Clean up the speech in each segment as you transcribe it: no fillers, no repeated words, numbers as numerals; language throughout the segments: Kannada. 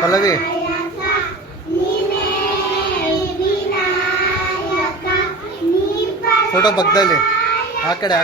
ಪಲ್ಲವಿ ಫೋಟೋ ಪಕ್ಕದಲ್ಲಿ ಆ ಕಡೆ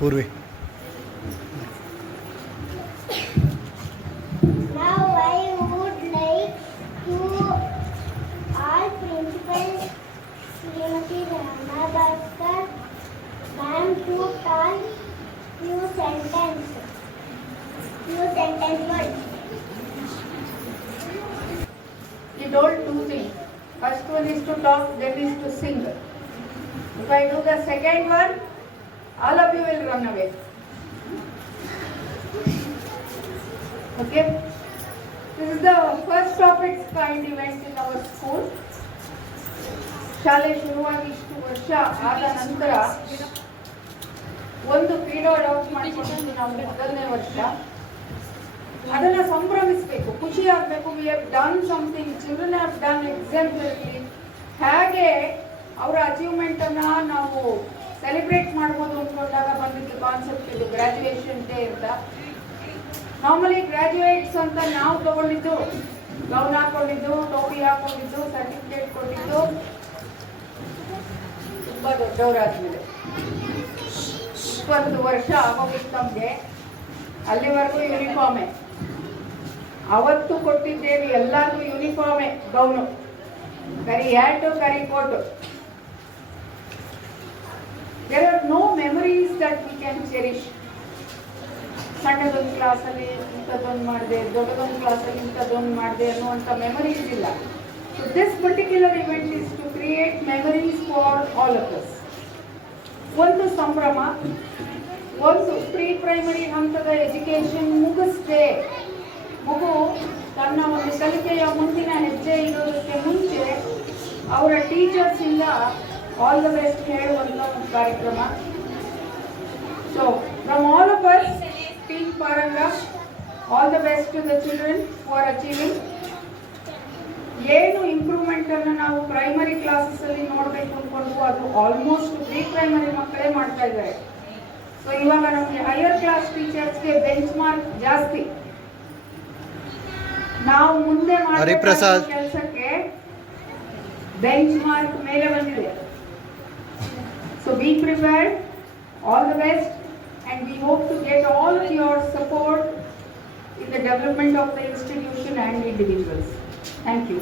पूर्वी Now I would like to all principals Srimati Rama Bhaskar. I am too tall. Few sentence words. He told two things. First one is to talk, then is to sing. If I do the second one, all of you will run away. Okay? This is the first of its kind event in our school. ಶಾಲೆ ಶುರುವಾಗಿ ಇಷ್ಟು ವರ್ಷ ಆದ ನಂತರ ಒಂದು ಪೀರಿಯಡ್ ಔಟ್ ಮಾಡಿಕೊಂಡು ನಾವು ಮೊದಲನೇ ವರ್ಷ ಅದನ್ನ ಸಂಭ್ರಮಿಸಬೇಕು, ಖುಷಿ ಆಗಬೇಕು. We have done something, children have done exemplary. ಹೇಗೆ ಅವರ ಅಚೀವ್ಮೆಂಟ್ ಅನ್ನ ನಾವು ಸೆಲೆಬ್ರೇಟ್ ಮಾಡ್ಬೋದು ಅಂದ್ಕೊಂಡಾಗ ಬಂದಿದ್ದು ಕಾನ್ಸೆಪ್ಟ್ ಇದು ಗ್ರಾಜುಯೇಷನ್ ಡೇ ಅಂತ. ನಾರ್ಮಲಿ ಗ್ರಾಜುಯೇಟ್ಸ್ ಅಂತ ನಾವು ತಗೊಂಡಿದ್ದು ಗೌನ್ ಹಾಕೊಂಡಿದ್ದು, ಟೋಪಿ ಹಾಕೊಂಡಿದ್ದು, ಸರ್ಟಿಫಿಕೇಟ್ ಕೊಟ್ಟಿದ್ದು ತುಂಬಾ ದೊಡ್ಡವರಾದ್ಮೇಲೆ 20 ವರ್ಷ ಆಗೋಗಿತ್ತು ನಮಗೆ. ಅಲ್ಲಿವರೆಗೂ ಯೂನಿಫಾರ್ಮೇ. ಅವತ್ತು ಕೊಟ್ಟಿದ್ದೇವೆ ಎಲ್ಲರಿಗೂ ಯೂನಿಫಾರ್ಮೇ, ಗೌನು, ಕರಿ ಹ್ಯಾಟು, ಕರಿ coat. There are no memories that we can cherish. ಸಣ್ಣದೊಂದು ಕ್ಲಾಸಲ್ಲಿ ಇಂಥದ್ದೊಂದು ಮಾಡಿದೆ, ದೊಡ್ಡದೊಂದು ಕ್ಲಾಸಲ್ಲಿ ಇಂಥದ್ದೊಂದು ಮಾಡಿದೆ ಅನ್ನುವಂಥ ಮೆಮೊರೀಸ್ ಇಲ್ಲ. So this particular event is to create memories for all of us. ಒಂದು ಸಂಭ್ರಮ, ಒಂದು ಪ್ರೀ ಪ್ರೈಮರಿ ಹಂತದ ಎಜುಕೇಶನ್ ಮುಗಿಸ್ದೆ ಮಗು ತನ್ನ ಒಂದು ಕಲಿಕೆಯ ಮುಂದಿನ ಹೆಜ್ಜೆ ಇಡೋದಕ್ಕೆ ಮುಂಚೆ ಅವರ ಟೀಚರ್ಸ್ ಇಂದ ಆಲ್ ದ ಬೆಸ್ಟ್ ಹೇಳುವಂತ ಒಂದು ಕಾರ್ಯಕ್ರಮ. So from all of us team Paranga, all the best to the children for achieving. ಏನು ಇಂಪ್ರೂವ್ಮೆಂಟ್ ಅನ್ನು ನಾವು ಪ್ರೈಮರಿ ಕ್ಲಾಸಸ್ ಅಲ್ಲಿ ನೋಡಬೇಕು ಅಂದ್ಕೊಂಡು ಅದು ಆಲ್ಮೋಸ್ಟ್ ಪ್ರೀ ಪ್ರೈಮರಿ ಮಕ್ಕಳೇ ಮಾಡ್ತಾ ಇದ್ದಾರೆ. ಸೊ ಇವಾಗ ನಮಗೆ ಹೈಯರ್ ಕ್ಲಾಸ್ ಟೀಚರ್ಸ್ಗೆ ಬೆಂಚ್ ಮಾರ್ಕ್ ಜಾಸ್ತಿ. ನಾವು ಮುಂದೆ ಮಾಡೋ ಕೆಲಸಕ್ಕೆ ಬೆಂಚ್ ಮಾರ್ಕ್ ಮೇಲೆ ಬಂದಿದೆ. So be prepared, all the best, and we hope to get all of your support in the development of the institution and individuals. Thank you.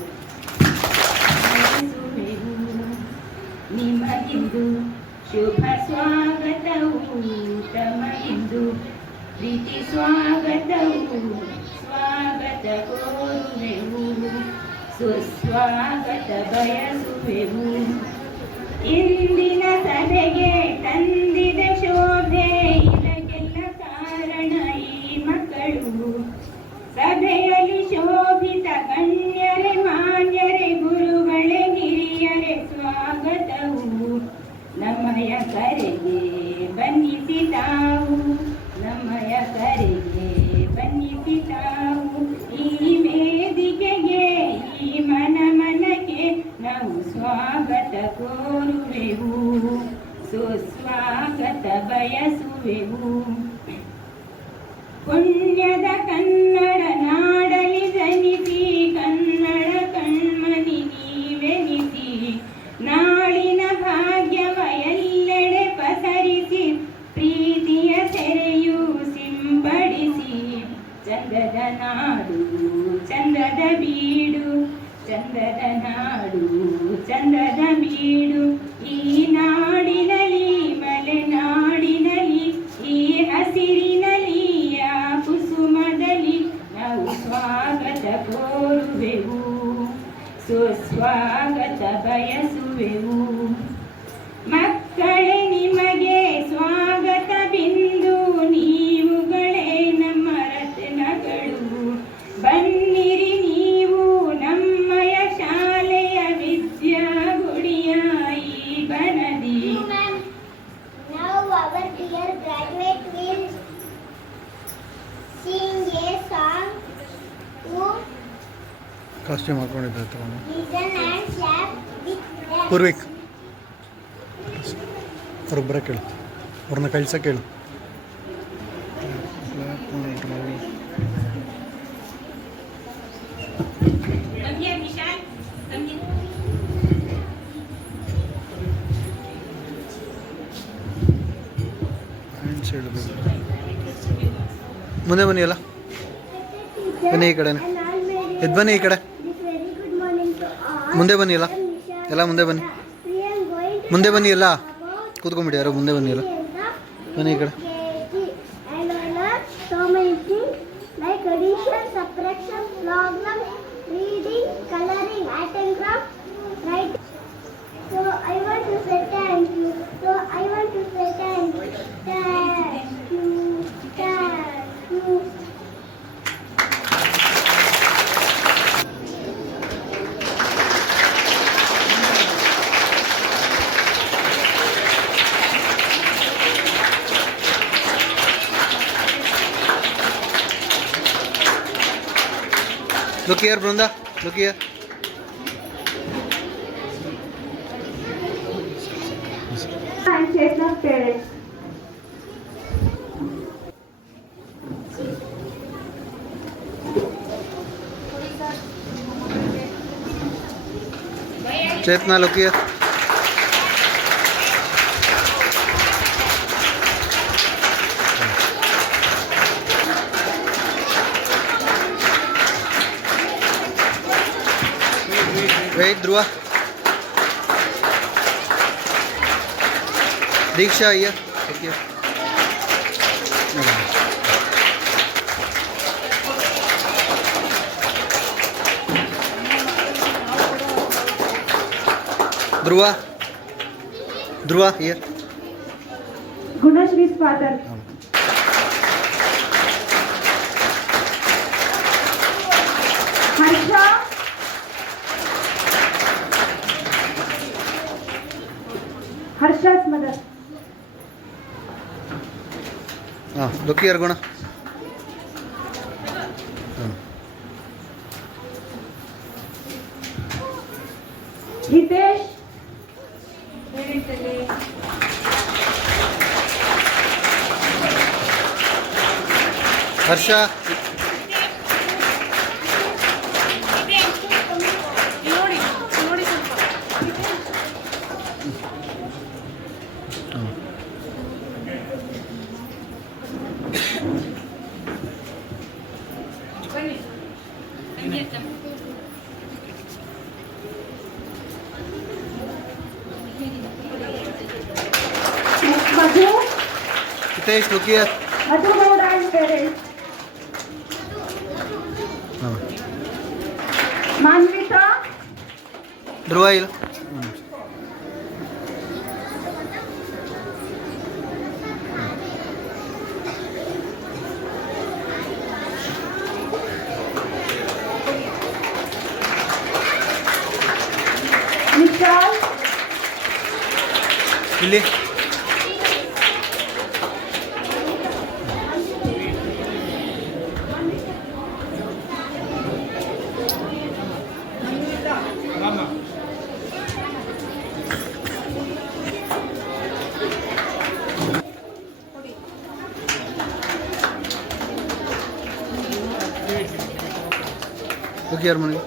ನಿಮಗಿಂದು ಶುಭ ಸ್ವಾಗತವು ತಮಗಿಂದು ಪ್ರೀತಿ ಸ್ವಾಗತವು ಸ್ವಾಗತ ಕೋರುವೆವು ಸುಸ್ವಾಗತ ಬಯಸುವೆವು. ಇಂದಿನ ಸಭೆಗೆ ತಂದಿದ ಶೋಭೆ ಇದಕ್ಕೆಲ್ಲ ಕಾರಣ ಈ ಮಕ್ಕಳು. ಸಭೆಯಲ್ಲಿ ಶೋಭಿತ ಗಣ್ಯರೇ ಮಾನ್ಯರೇ ಗುರುಗಳೇ ಹಿರಿಯರೇ ಸ್ವಾಗತವು. ನಮ್ಮಯ ಕರೆಗೆ ಬನ್ನಿಸಿ ತಾವು, ನಮ್ಮಯ ಕರೆಗೆ ಬನ್ನಿಸಿ ತಾವು. ಈ ವೇದಿಕೆಗೆ ಈ ಮನಕ್ಕೆ ನಾವು ಸ್ವಾಗತ ಕೋರುವೆವು ಸುಸ್ವಾಗತ ಬಯಸುವೆವು. ಪುಣ್ಯದ ಕನ್ನಡ ನಾಡಲಿ ಜನಿಸಿ ಕನ್ನಡ ಕಣ್ಮನಿ ನೀವೆನಿಸಿ ನಾಳಿನ ಭಾಗ್ಯವ ಎಲ್ಲೆಡೆ ಪಸರಿಸಿ ಪ್ರೀತಿಯ ಸೆರೆಯು ಸಿಂಪಡಿಸಿ. ಚಂದದ ನಾಡು ಚಂದದ ಬೀಡು, ಚಂದದ ನಾಡು ಚಂದದ ಬೀಡು. ಈ ನಾಡಿನಲ್ಲಿ ಮಲೆನಾಡಿನಲ್ಲಿ ಈ ಹಸಿರಿನಲ್ಲಿ ಆ ಕುಸುಮದಲ್ಲಿ ನಾವು ಸ್ವಾಗತ ಕೋರುವೆವು ಸುಸ್ವಾಗತ ಬಯಸುವೆವು. ಮಕ್ಕಳೇ ನಿಮಗೆ ಸ್ವಾಗತ ಬಿಂದು, ನೀವುಗಳೇ ನಮ್ಮ ರತ್ನಗಳು. ಬನ್ನಿರಿ ನೀವು ನಮ್ಮಯ ಶಾಲೆಯ ವಿದ್ಯಾ ಗುಡಿಯ ಈ ಬನದಿ. Now our dear graduate will sing a song to costume ಹಾಕೊಂಡಿದ್ದೆ listen and clap with them. Purvik ಅವ್ರೊಬ್ಬರ ಕೇಳು, ಅವ್ರನ್ನ ಕಳ್ಸಕ್ಕೆ ಹೇಳು. ಮುಂದೆ ಬನ್ನಿ, ಅಲ್ಲ ಬನ್ನಿ ಈ ಕಡೆನೆ, ಎದ್ದು ಬನ್ನಿ ಈ ಕಡೆ, This very good morning to all. ಮುಂದೆ ಬನ್ನಿ, ಅಲ್ಲ ಎಲ್ಲ ಮುಂದೆ ಬನ್ನಿ. Priyango ಮುಂದೆ ಬನ್ನಿ ಎಲ್ಲ ಕೂತ್ಕೊಂಡ್ಬಿಡಿ, ಯಾರೋ ಮುಂದೆ ಬನ್ನಿ ಎಲ್ಲ ಬನ್ನಿ ಈ ಕಡೆ. And I learned so many things like addition, subtraction, problem, reading, coloring, art and craft, writing. So I want to say thank you. So I want to say thank you. Thank you. Thank you. Look here, Brunda. Look here. And Chestnut parents. Chetna, look here. Wait, Dhruva. Diksha here. Look here. Dhruva. Dhruva here. Gunashree's father. Harsha. Harsha's mother. Look here, Guna. Hitesh. Harsha. Madhu. Hitesh, look here. Madhu Gowda's parents. Manvita. Dhruva here. Vishal. ಇಲ್ಲಿ ಓಕೆ ಯಾರು ಮನೆಗೆ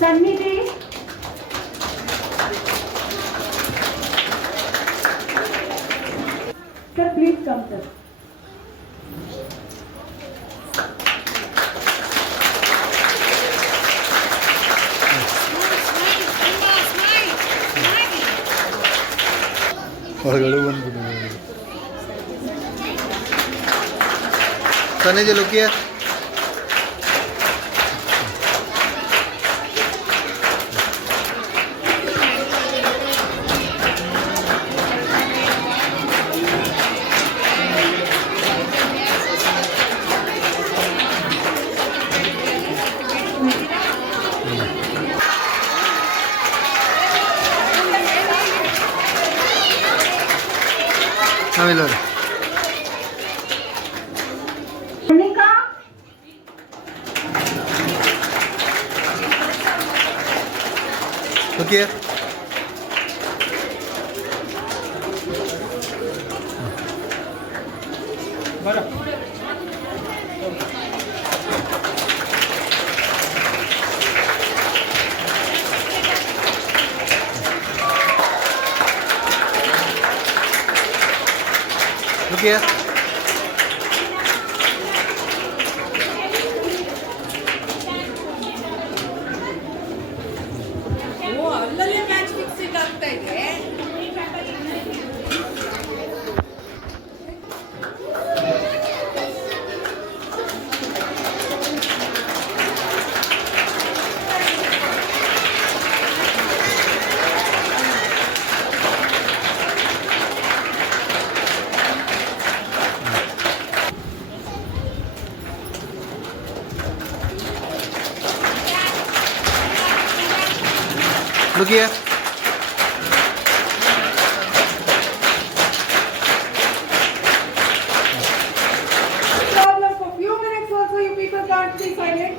Sannidhi. Sir, please come, sir. ಹೊರಗಡೆ ಬಂದ್ಬಿಟ್ಟು ಸನ್ನಿಧಿ ಲುಕಿಯ ಆಮೇಲೆ ಅವ್ರಿ Monica. Okay okay Look here. Problem for few minutes also you people can't be silent.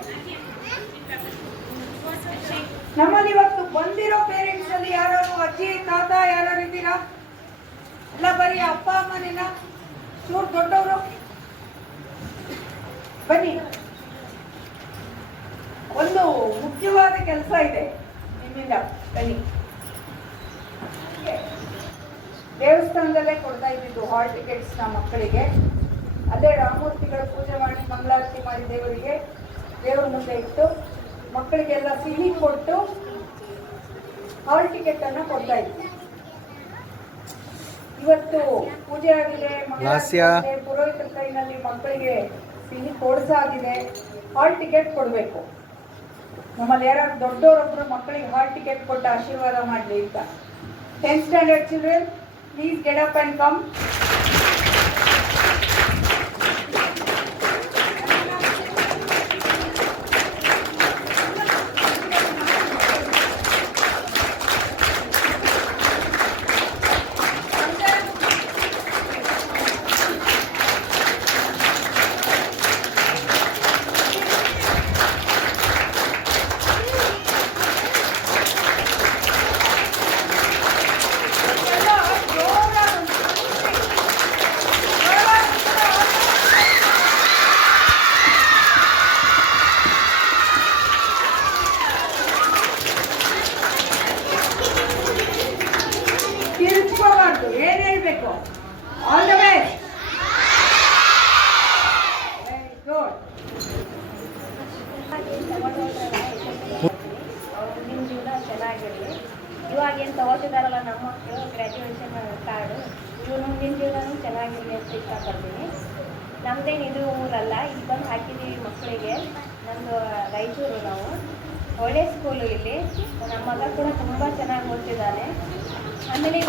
ನಮ್ಮಲ್ಲಿ ಇವತ್ತು ಬಂದಿರೋ ಪೇರೆಂಟ್ಸ್ ಅಲ್ಲಿ ಯಾರು ಅಜ್ಜಿ ತಾತ ಯಾರು ಇದ್ದೀರಾ? ಎಲ್ಲ ಬರೀ ಅಪ್ಪ ಅಮ್ಮನೇನ? ಚೂರು ದೊಡ್ಡವರು ಬನ್ನಿ. ಒಂದು ಮುಖ್ಯವಾದ ಕೆಲಸ ಇದೆ ನಿಮ್ಮಿಂದ, ಬನ್ನಿ. ದೇವಸ್ಥಾನದಲ್ಲೇ ಕೊಡ್ತಾ ಇದ್ದಿದ್ದು ಹಾಲ್ ಟಿಕೆಟ್ಸ್ ನ ಮಕ್ಕಳಿಗೆ. ಅದೇ ರಾಮಮೂರ್ತಿಗಳ ಪೂಜೆ ಮಾಡಿ ಮಂಗಳಾರತಿ ಮಾಡಿ ದೇವರ ಮುಂದೆ ಇಟ್ಟು ಮಕ್ಕಳಿಗೆಲ್ಲ ಸಿಹಿ ಕೊಟ್ಟು ಹಾಲ್ ಟಿಕೆಟ್ ಅನ್ನ ಕೊಡ್ತಾ ಇದ್ವಿ. ಇವತ್ತು ಪೂಜೆ ಆಗಿದೆ, ಪುರೋಹಿತರ ಕೈನಲ್ಲಿ ಮಕ್ಕಳಿಗೆ ಸಿಹಿ ಕೊಡಿಸಾಗಿದೆ, ಹಾಲ್ ಟಿಕೆಟ್ ಕೊಡಬೇಕು. ನಮ್ಮಲ್ಲಿ ಯಾರಾದ್ರು ದೊಡ್ಡವರೊಬ್ರು ಮಕ್ಕಳಿಗೆ ಹಾಲ್ ಟಿಕೆಟ್ ಕೊಟ್ಟು ಆಶೀರ್ವಾದ ಮಾಡಲಿ ಅಂತ. 10th standard children, please get up and come. ಏನ್ ಹೇಳ್ಬೇಕು? All the best. Very good. ನಿಮ್ಮ ಜೀವನ ಚೆನ್ನಾಗಿರಲಿ. ಇವಾಗ ಏನು ತಗೋತಿದಾರಲ್ಲ ನಮ್ಮ ಮಕ್ಕಳು ಗ್ರ್ಯಾಜುಯೇಷನ್ ಕಾರ್ಡು, ಇವನು ಮುಂದಿನ ಜೀವನನೂ ಚೆನ್ನಾಗಿರಲಿ ಅಂತ ಇಷ್ಟಪಡ್ತೀನಿ. ನಮ್ಮದೇನು ಇದು ಊರಲ್ಲ, ಇಲ್ಲಿ ಬಂದು ಹಾಕಿದ್ದೀವಿ ಮಕ್ಕಳಿಗೆ. ನಮ್ಮದು ರಾಯಚೂರು, ನಾವು ಒಳ್ಳೆ ಸ್ಕೂಲು ಇಲ್ಲಿ. ನಮ್ಮ ಮಗ ಕೂಡ ತುಂಬ ಚೆನ್ನಾಗಿ ಓದ್ತಿದ್ದಾನೆ. ಆಮೇಲೆ ಈ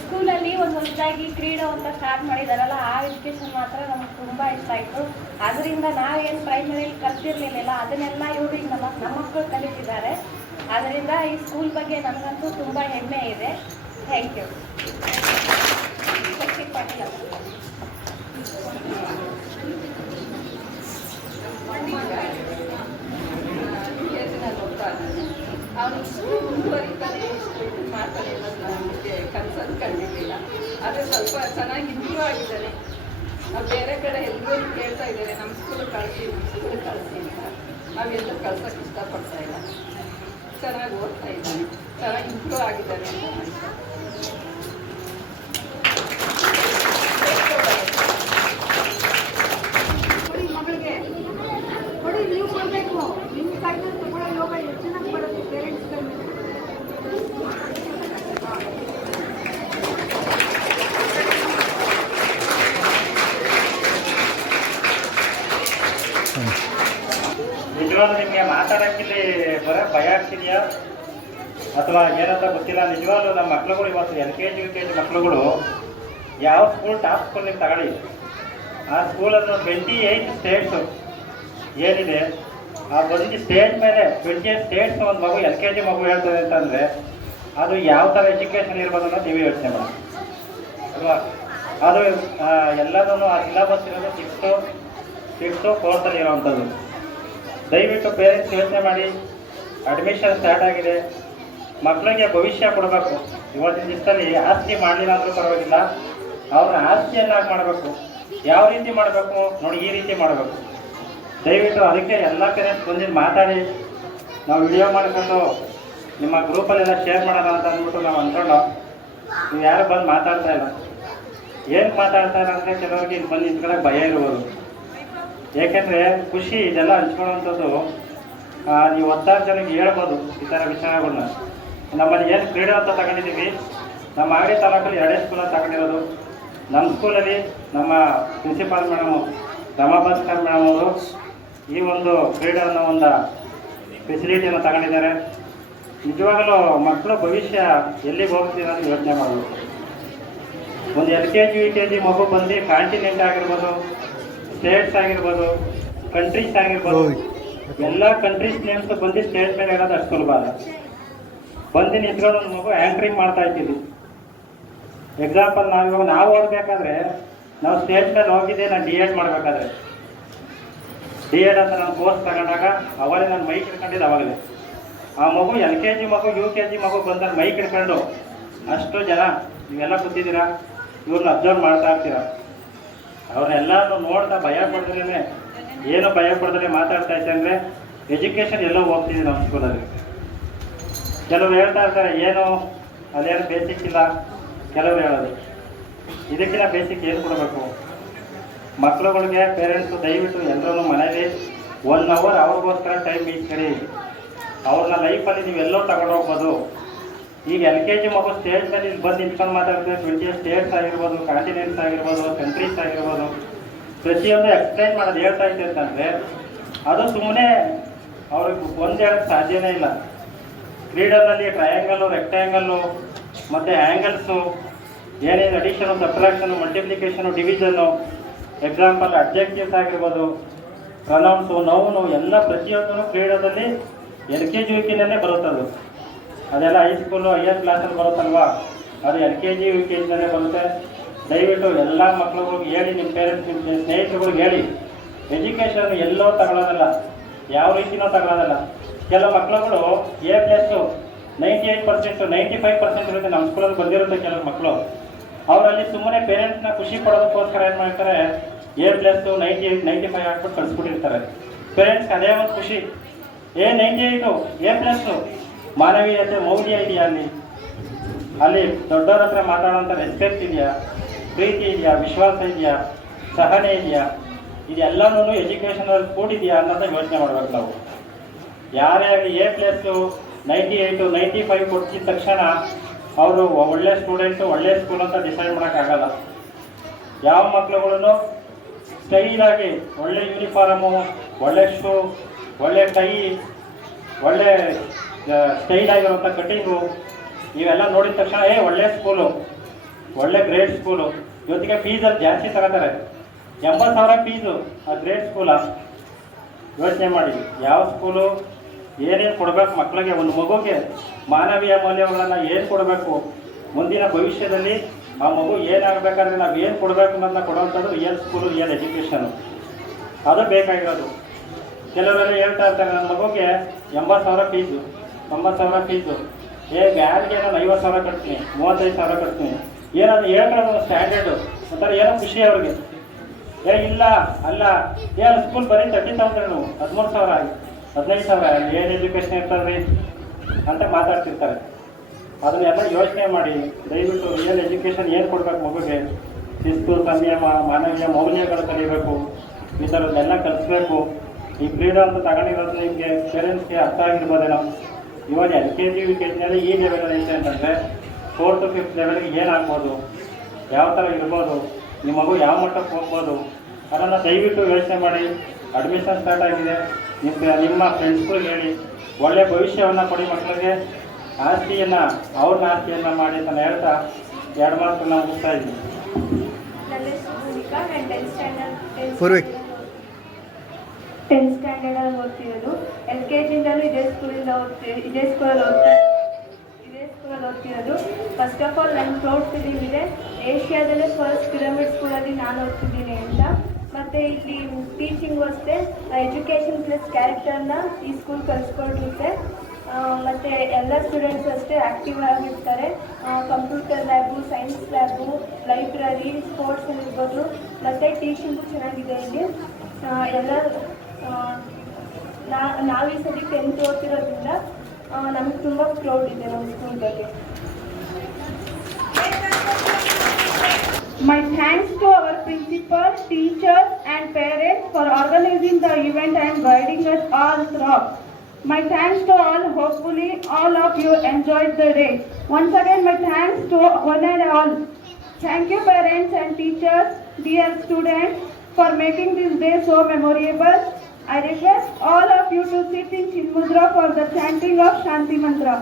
ಸ್ಕೂಲಲ್ಲಿ ಒಂದು ಹೊಸದಾಗಿ ಕ್ರೀಡಾ ಅಂತ ಸ್ಟಾರ್ಟ್ ಮಾಡಿದಾರಲ್ಲ, ಆ ಎಜುಕೇಶನ್ ಮಾತ್ರ ನಮ್ಗೆ ತುಂಬ ಇಷ್ಟ ಆಯಿತು. ಅದರಿಂದ ನಾವೇನು ಪ್ರೈಮರಿಲಿ ಕಲ್ತಿರ್ಲಿಲ್ಲ ಅದನ್ನೆಲ್ಲ ಇವರು ಈಗ ನಮ್ಮ ಮಕ್ಕಳು ಕಲಿತಿದ್ದಾರೆ. ಅದರಿಂದ ಈ ಸ್ಕೂಲ್ ಬಗ್ಗೆ ನನಗಂತೂ ತುಂಬ ಹೆಮ್ಮೆ ಇದೆ. Thank you. ಪಾಟೀಲ್ ಅವರು. ಅವನು ಮುಂದುವರಿತಾನೆ ಮಾಡ್ತಾನೆ ಅನ್ನೋದು ನಮಗೆ ಕನ್ಸನ್ನು ಕಂಡಿರಲಿಲ್ಲ. ಆದರೆ ಸ್ವಲ್ಪ ಚೆನ್ನಾಗಿ ಇಂಪ್ರೂವ್ ಆಗಿದ್ದಾನೆ. ನಾವು ಬೇರೆ ಕಡೆ ಎಲ್ಲರೂ ಕೇಳ್ತಾ ಇದ್ದಾರೆ, ನಮ್ಮ ಸ್ಕೂಲ್ ಕಳಿಸಿ ಅಂತ. ನಾವೆಲ್ಲರೂ ಕಳ್ಸೋಕ್ಕೆ ಇಷ್ಟಪಡ್ತಾ ಇಲ್ಲ. ಚೆನ್ನಾಗಿ ಓದ್ತಾ ಇದ್ದಾನೆ, ಚೆನ್ನಾಗಿ ಇಂಪ್ರೂವ್ ಆಗಿದ್ದಾನೆ ಅಂತ ಕೊಡಿ ಮಗಳಿಗೆ, ಕೊಡಿ. ನೀವು ಕೊಡಬೇಕು. ನಿಮ್ಮ ಕೈಯಲ್ಲಿ ತಗೊಳ್ಳೋ ಯೋಗ ಎಷ್ಟು ಚೆನ್ನಾಗಿ ಬರುತ್ತೆ ಪೇರೆಂಟ್ಸ್ ಕೈಯಲ್ಲಿ. ನಿಜವಾಗ್ಲೂ ನಿಮಗೆ ಮಾತಾಡೋಕ್ಕಿಲ್ಲಿ ಬರೋ ಭಯ ಆಗ್ತಿದೆಯಾ ಅಥವಾ ಏನಂತ ಗೊತ್ತಿಲ್ಲ. ನಿಜವಾಗ್ಲೂ ನಮ್ಮ ಮಕ್ಳುಗಳು ಇವತ್ತು LKG UKG ಮಕ್ಳುಗಳು ಯಾವ ಸ್ಕೂಲ್ ಟಾಪ್ ಸ್ಕೂಲ್ ನೀವು ತಗೊಳ್ಳಿ, ಆ ಸ್ಕೂಲನ್ನು 28 ಸ್ಟೇಟ್ಸು ಏನಿದೆ, ಆ ಒಂದು ಸ್ಟೇಟ್ ಮೇಲೆ 28 ಸ್ಟೇಟ್ಸ್ ಒಂದು ಮಗು LKG ಮಗು ಹೇಳ್ತದೆ ಅಂತಂದರೆ ಅದು ಯಾವ ಥರ ಎಜುಕೇಷನ್ ಇರ್ಬೋದು ಅನ್ನೋದು ನೀವೇ ಯೋಚನೆ ಮಾಡಿ ಅಲ್ವಾ. ಅದು ಎಲ್ಲದೂ ಆ ಸಿಲೆಬಸ್ ಇರೋದು 6th 4th ಇರೋವಂಥದ್ದು. ದಯವಿಟ್ಟು ಪೇರೆಂಟ್ಸ್ ಯೋಚನೆ ಮಾಡಿ. ಅಡ್ಮಿಷನ್ ಸ್ಟಾರ್ಟ್ ಆಗಿದೆ, ಮಕ್ಕಳಿಗೆ ಭವಿಷ್ಯ ಕೊಡಬೇಕು. ಇವತ್ತಿನ ದಿವಸದಲ್ಲಿ ಆಸ್ತಿ ಮಾಡಲಿಲ್ಲ ಅಂದರೂ ಪರವಾಗಿಲ್ಲ, ಅವ್ರ ಆಸ್ತಿಯನ್ನಾಗಿ ಮಾಡಬೇಕು. ಯಾವ ರೀತಿ ಮಾಡಬೇಕು ನೋಡಿ, ಈ ರೀತಿ ಮಾಡಬೇಕು. ದಯವಿಟ್ಟು ಅದಕ್ಕೆ ಎಲ್ಲ ಪೇರೆಂಟ್ಸ್ ಬಂದಿದ್ದು ಮಾತಾಡಿ, ನಾವು ವಿಡಿಯೋ ಮಾಡ್ಕೊಂಡು ನಿಮ್ಮ ಗ್ರೂಪಲ್ಲೆಲ್ಲ ಶೇರ್ ಮಾಡೋಣ ಅಂತ ಅಂದ್ಬಿಟ್ಟು ನಾವು ಅಂದ್ಕೊಂಡು ನೀವು ಯಾರು ಬಂದು ಮಾತಾಡ್ತಾ ಇಲ್ಲ. ಏನು ಮಾತಾಡ್ತಾ ಇಲ್ಲ ಅಂದರೆ ಕೆಲವರಿಗೆ ಇಲ್ಲಿ ಬಂದು ನಿಂತ್ಕೊಳ್ಳೋಕೆ ಭಯ ಇರ್ಬೋದು. ಏಕೆಂದರೆ ಖುಷಿ ಇದೆಲ್ಲ ಹಂಚ್ಕೊಳ್ಳುವಂಥದ್ದು ನೀವು 10 ಜನಕ್ಕೆ ಹೇಳ್ಬೋದು ಈ ಥರ ವಿಚಾರಗಳನ್ನ. ನಮ್ಮಲ್ಲಿ ಏನು ಕ್ರೀಡೆ ಅಂತ ತಗೊಂಡಿದ್ದೀವಿ, ನಮ್ಮ ಆಗಡಿ ತಾಲೂಕಲ್ಲಿ 2 ಸ್ಕೂಲಲ್ಲಿ ತಗೊಂಡಿರೋದು. ನಮ್ಮ ಸ್ಕೂಲಲ್ಲಿ ನಮ್ಮ ಪ್ರಿನ್ಸಿಪಾಲ್ ಮೇಡಮು ರಮಾಭಾಸ್ಕರ್ ಮೇಡಮ್ ಅವರು ಈ ಒಂದು ಕ್ರೀಡೆ ಅನ್ನೋ ಒಂದು ಫೆಸಿಲಿಟಿಯನ್ನು ತಗೊಂಡಿದ್ದಾರೆ. ನಿಜವಾಗಲೂ ಮಕ್ಕಳ ಭವಿಷ್ಯ ಎಲ್ಲಿಗೆ ಹೋಗ್ತೀರ ಅಂತ ಯೋಚನೆ ಮಾಡಬೇಕು. ಒಂದು LKG UKG ಮಗು ಬಂದು ಕಾಂಟಿನೆಂಟ್ ಆಗಿರ್ಬೋದು, ಸ್ಟೇಟ್ಸ್ ಆಗಿರ್ಬೋದು, ಕಂಟ್ರೀಸ್ ಆಗಿರ್ಬೋದು, ಎಲ್ಲ ಕಂಟ್ರೀಸ್ ನೇಮ್ಸ್ ಬಂದು ಸ್ಟೇಜ್ ಮೇಲೆ ಹೇಳೋದು ಅಷ್ಟು ಸುಲಭ ಅಲ್ಲ. ಬಂದು ನಿಂತ್ಕೊಂಡು ಒಂದು ಮಗು ಆ್ಯಂಕರಿಂಗ್ ಮಾಡ್ತಾ ಇದ್ದೀವಿ. ಎಕ್ಸಾಂಪಲ್ ನಾವು ಓದಬೇಕಾದ್ರೆ ನಾವು ಸ್ಟೇಜ್ ಮೇಲೆ ಹೋಗಿದ್ದೆ. ನಾನು D.Ed ಮಾಡಬೇಕಾದ್ರೆ D.Ed ಅಂತ ನಾನು ಕೋರ್ಸ್ ತಗೊಂಡಾಗ ಅವರೇ ನಾನು ಮೈಕ್ ಹಿಡ್ಕೊಂಡಿದ್ದು. ಅವಾಗಲೇ ಆ ಮಗು LKG ಮಗು UKG ಮಗು ಬಂದಾಗ ಮೈಕ್ ಹಿಡ್ಕೊಂಡು ಅಷ್ಟು ಜನ ನೀವೆಲ್ಲ ಕೂತಿದ್ದೀರಾ, ಇವ್ರನ್ನ ಅಬ್ಸರ್ವ್ ಮಾಡ್ತಾ ಇರ್ತೀರಾ. ಅವ್ರನ್ನೆಲ್ಲರೂ ನೋಡ್ತಾ ಭಯ ಪಡ್ದೇ, ಏನು ಭಯ ಪಡ್ದೇ ಮಾತಾಡ್ತಾ ಇದ್ದೆ ಅಂದರೆ ಎಜುಕೇಷನ್ ಎಲ್ಲೋ ಹೋಗ್ತಿದ್ದೀವಿ ನಮ್ಮ ಸ್ಕೂಲಲ್ಲಿ. ಕೆಲವರು ಹೇಳ್ತಾ ಇರ್ತಾರೆ ಏನು ಅದೇನು ಬೇಸಿಕ್ ಇಲ್ಲ, ಕೆಲವರು ಹೇಳೋದು ಇದಕ್ಕಿಂತ ಬೇಸಿಕ್ ಏನು ಕೊಡಬೇಕು. ಮಕ್ಕಳುಗಳಿಗೆ ಪೇರೆಂಟ್ಸು ದಯವಿಟ್ಟು ಎಲ್ಲರೂ ಮನೇಲಿ 1 hour ಅವ್ರಿಗೋಸ್ಕರ ಟೈಮ್ ಮೀಸ್ಕರಿ. ಅವ್ರನ್ನ ಲೈಫಲ್ಲಿ ನೀವೆಲ್ಲೋ ತಗೊಂಡು ಹೋಗ್ಬೋದು. ಈಗ LKG ಮಗು ಸ್ಟೇಜ್ ಮೇಲೆ ಇಲ್ಲಿ ಬಂದು ನಿಂತ್ಕೊಂಡು ಮಾತಾಡ್ತಾರೆ. 20 ಸ್ಟೇಟ್ಸ್ ಆಗಿರ್ಬೋದು, ಕಾಂಟಿನೆಂಟ್ಸ್ ಆಗಿರ್ಬೋದು, ಕಂಟ್ರೀಸ್ ಆಗಿರ್ಬೋದು, ಪ್ರತಿಯೊಂದು ಎಕ್ಸ್ಪ್ಲೈನ್ ಮಾಡೋದು ಹೇಳ್ತಾ ಇದ್ದೆ ಅಂತಂದರೆ ಅದು ಸುಮ್ಮನೆ ಅವ್ರಿಗೆ ಒಂದು ಹೇಳೋಕ್ಕೆ ಸಾಧ್ಯನೇ ಇಲ್ಲ. ಕ್ರೀಡಲ್ಲಿ ಟ್ರಯಾಂಗಲ್ಲು, ರೆಕ್ಟ್ಯಾಂಗಲ್ಲು ಮತ್ತು ಆ್ಯಂಗಲ್ಸು, ಏನೇನು ಅಡಿಷನು, ಸಬ್ಟ್ರಾಕ್ಷನು, ಮಲ್ಟಿಪ್ಲಿಕೇಶನು, ಡಿವಿಷನ್ನು, ಎಕ್ಸಾಂಪಲ್ ಅಬ್ಜೆಕ್ಟಿವ್ಸ್ ಆಗಿರ್ಬೋದು, ಪ್ರೊನೌನ್ಸು, ನೌನು ಎಲ್ಲ ಪ್ರತಿಯೊಂದೂ ಕ್ರೀಡದಲ್ಲಿ LKG UKG ಬರುತ್ತದು. ಅದೆಲ್ಲ ಹೈಸ್ಕೂಲು ಹೈಯರ್ ಕ್ಲಾಸಲ್ಲಿ ಬರುತ್ತಲ್ವಾ, ಅದು LKG UKG ಬರುತ್ತೆ. ದಯವಿಟ್ಟು ಎಲ್ಲ ಮಕ್ಳುಗಳಿಗೆ ಹೇಳಿ, ನಿಮ್ಮ ಪೇರೆಂಟ್ಸ್, ನಿಮ್ಮ ಸ್ನೇಹಿತರುಗಳಿಗೆ ಹೇಳಿ. ಎಜುಕೇಷನ್ ಎಲ್ಲೋ ತಗೊಳ್ಳೋದಲ್ಲ, ಯಾವ ರೀತಿನೂ ತಗೊಳ್ಳೋದಲ್ಲ. ಕೆಲವು ಮಕ್ಕಳುಗಳು A+ 98%, 95% ಇರುತ್ತೆ. ನಮ್ಮ ಸ್ಕೂಲಲ್ಲಿ ಬಂದಿರುತ್ತೆ ಕೆಲವು ಮಕ್ಕಳು. ಅವರಲ್ಲಿ ಸುಮ್ಮನೆ ಪೇರೆಂಟ್ಸ್ನ ಖುಷಿ ಪಡೋದಕ್ಕೋಸ್ಕರ ಏನು ಮಾಡ್ತಾರೆ, A+ 98, 95 ಹಾಕ್ಬಿಟ್ಟು ಕಳಿಸ್ಬಿಟ್ಟಿರ್ತಾರೆ. ಪೇರೆಂಟ್ಸ್ಗೆ ಅದೇ ಒಂದು ಖುಷಿ, 98 A+. ಮಾನವೀಯತೆ, ಮೌಲ್ಯ ಇದೆಯಾ ಅಲ್ಲಿ ದೊಡ್ಡವ್ರ ಹತ್ರ ಮಾತಾಡೋಂಥ ರೆಸ್ಪೆಕ್ಟ್ ಇದೆಯಾ, ಪ್ರೀತಿ ಇದೆಯಾ, ವಿಶ್ವಾಸ ಇದೆಯಾ, ಸಹನೆ ಇದೆಯಾ, ಇದೆಲ್ಲನೂ ಎಜುಕೇಷನಲ್ಲಿ ಕೂಡಿದೆಯಾ ಅನ್ನೋದನ್ನ ಯೋಚನೆ ಮಾಡ್ಬೇಕು ನಾವು. ಯಾರೇ ಆಗಲಿ A+ 98, 95 ಕೊಟ್ಟಿದ ತಕ್ಷಣ ಅವರು ಒಳ್ಳೆ ಸ್ಟೂಡೆಂಟು, ಒಳ್ಳೆ ಸ್ಕೂಲ್ ಅಂತ ಡಿಸೈಡ್ ಮಾಡೋಕ್ಕಾಗಲ್ಲ. ಯಾವ ಮಕ್ಳುಗಳನ್ನು ಸ್ಟೈಲಾಗಿ ಒಳ್ಳೆ ಯೂನಿಫಾರ್ಮು, ಒಳ್ಳೆ ಶೂ, ಒಳ್ಳೆ ಟೈ, ಒಳ್ಳೆ ಸ್ಟೈಲ್ ಆಗಿರುವಂಥ ಕಟಿಂಗು ಇವೆಲ್ಲ ನೋಡಿದ ತಕ್ಷಣ ಒಳ್ಳೆ ಸ್ಕೂಲು, ಒಳ್ಳೆ ಗ್ರೇಡ್ ಸ್ಕೂಲು. ಇವತ್ತಿಗೆ ಫೀಸಲ್ಲಿ ಜಾಸ್ತಿ ತಗೋತಾರೆ, 80,000 ಫೀಸು. ಆ ಗ್ರೇಡ್ ಸ್ಕೂಲ ಯೋಚನೆ ಮಾಡಿ. ಯಾವ ಸ್ಕೂಲು ಏನೇನು ಕೊಡಬೇಕು ಮಕ್ಕಳಿಗೆ, ಒಂದು ಮಗುಗೆ ಮಾನವೀಯ ಮೌಲ್ಯಗಳನ್ನು ಏನು ಕೊಡಬೇಕು, ಮುಂದಿನ ಭವಿಷ್ಯದಲ್ಲಿ ಆ ಮಗು ಏನಾಗಬೇಕಾದ್ರೆ ನಾವು ಏನು ಕೊಡಬೇಕು ಅನ್ನೋದನ್ನ ಕೊಡುವಂಥದ್ದು ರಿಯಲ್ ಸ್ಕೂಲು, ರಿಯಲ್ ಎಜುಕೇಷನು. ಅದು ಬೇಕಾಗಿರೋದು. ಕೆಲವರೆಲ್ಲ ಹೇಳ್ತಾ ಇರ್ತಾರೆ, ನನ್ನ ಮಗುಗೆ 80,000 ಫೀಸು, 90,000 ಫೀಸು, ಯಾರಿಗೆ ನಾನು 50,000 ಕಟ್ತೀನಿ, 35,000 ಕಟ್ತೀನಿ, ಏನಾದ್ರು ಹೇಳ್ಕೊಳ್ಳೋದು ಸ್ಟ್ಯಾಂಡರ್ಡು ಒಂಥರ ಏನೋ ಖುಷಿ ಅವ್ರಿಗೆ. ಇಲ್ಲ ಅಲ್ಲ, ಸ್ಕೂಲ್ ಬರೀ 30,000, 13,000, 15,000 ಏನು ಎಜುಕೇಷನ್ ಇರ್ತದ್ರಿ ಅಂತ ಮಾತಾಡ್ತಿರ್ತಾರೆ. ಅದನ್ನೆಲ್ಲ ಯೋಚನೆ ಮಾಡಿ ದಯವಿಟ್ಟು ರಿಯಲ್ ಎಜುಕೇಷನ್ ಏನು ಕೊಡ್ಬೇಕು ಮಗುಗೆ, ಶಿಸ್ತು, ಸಂಯಮ, ಮಾನವೀಯ ಮೌಲ್ಯಗಳು ಕಲಿಬೇಕು, ಈ ಥರದ್ದೆಲ್ಲ ಕಲಿಸ್ಬೇಕು. ಈ ಫ್ರೀಡಮ್ ಅಂತ ತಗೊಂಡಿರೋದು ನಿಮಗೆ ಪೇರೆಂಟ್ಸ್ಗೆ ಅರ್ಥ ಆಗಿರ್ಬೋದೇನೋ. ಇವಾಗ LKG UKG ಈ ಲೆವೆಲಲ್ಲಿ ಐತೆ ಅಂತಂದರೆ 4th to 5th ಲೆವೆಲ್ಗೆ ಏನಾಗ್ಬೋದು, ಯಾವ ಥರ ಇರ್ಬೋದು, ನಿಮ್ಮ ಮಗು ಯಾವ ಮಟ್ಟಕ್ಕೆ ಹೋಗ್ಬೋದು ಅದನ್ನು ದಯವಿಟ್ಟು ಯೋಚನೆ ಮಾಡಿ. ಅಡ್ಮಿಷನ್ ಸ್ಟಾರ್ಟ್ ಆಗಿದೆ, ನಿಮ್ಮ ಫ್ರೆಂಡ್ಸ್ಗಳಿಗೆ ಹೇಳಿ, ಒಳ್ಳೆಯ ಭವಿಷ್ಯವನ್ನು ಕೊಡಿ ಮಕ್ಕಳಿಗೆ. ಆಸ್ತಿಯನ್ನು ಅವ್ರನ್ನ ಆಸ್ತಿಯನ್ನು ಮಾಡಿ ಅಂತ ಹೇಳ್ತಾ 2 ಮಾತು ನಾವು ಮುಗಿಸ್ತಾ ಇದ್ದೀವಿ. ನನ್ನ ಹೆಸರು ಭೂಮಿಕಾ. ನಾನು 10th ಸ್ಟ್ಯಾಂಡರ್ಡಲ್ಲಿ ಓದ್ತಿರೋದು. LKGಯಿಂದಲೂ ಇದೇ ಸ್ಕೂಲಲ್ಲಿ ಓದ್ತಿರೋದು. ಫಸ್ಟ್ ಆಫ್ ಆಲ್ ನನ್ನ ಪ್ರೌಡ್ ಫೀಲಿಂಗ್ ಇದೆ, ಏಷ್ಯಾದಲ್ಲೇ ಫಸ್ಟ್ ಪಿರಮಿಡ್ ಸ್ಕೂಲಲ್ಲಿ ನಾನು ಓದ್ತಿದ್ದೀನಿ ಅಂತ. ಮತ್ತು ಇಲ್ಲಿ ಟೀಚಿಂಗು ಅಷ್ಟೇ, ಎಜುಕೇಷನ್ ಪ್ಲಸ್ ಕ್ಯಾರೆಕ್ಟರ್ನ ಈ ಸ್ಕೂಲ್ ಕಲಿಸ್ಕೊಟ್ಟಿರುತ್ತೆ. ಮತ್ತು ಎಲ್ಲ ಸ್ಟೂಡೆಂಟ್ಸ್ ಅಷ್ಟೇ ಆ್ಯಕ್ಟಿವ್ ಆಗಿರ್ತಾರೆ. Computer lab, science lab, library, sports ಇರ್ಬೋದು, ಮತ್ತು ಟೀಚಿಂಗು ಚೆನ್ನಾಗಿದೆ ಇಲ್ಲಿ. ಎಲ್ಲ ನಾವು ಈ ಸರಿ 10th ಓದ್ತಿರೋದ್ರಿಂದ ನಮ್ಗೆ ತುಂಬ ಪ್ರೌಡ್ ಇದೆ ನಮ್ಮ ಸ್ಕೂಲ್ ಬಗ್ಗೆ. My thanks to our principal, teachers and parents for organizing the event and guiding us all throughout. My thanks to all. Hopefully all of you enjoyed the day. Once again my thanks to one and all. Thank you parents and teachers, dear students, for making this day so memorable. I request all of you to sit in Chinmudra for the chanting of Shanti Mantra.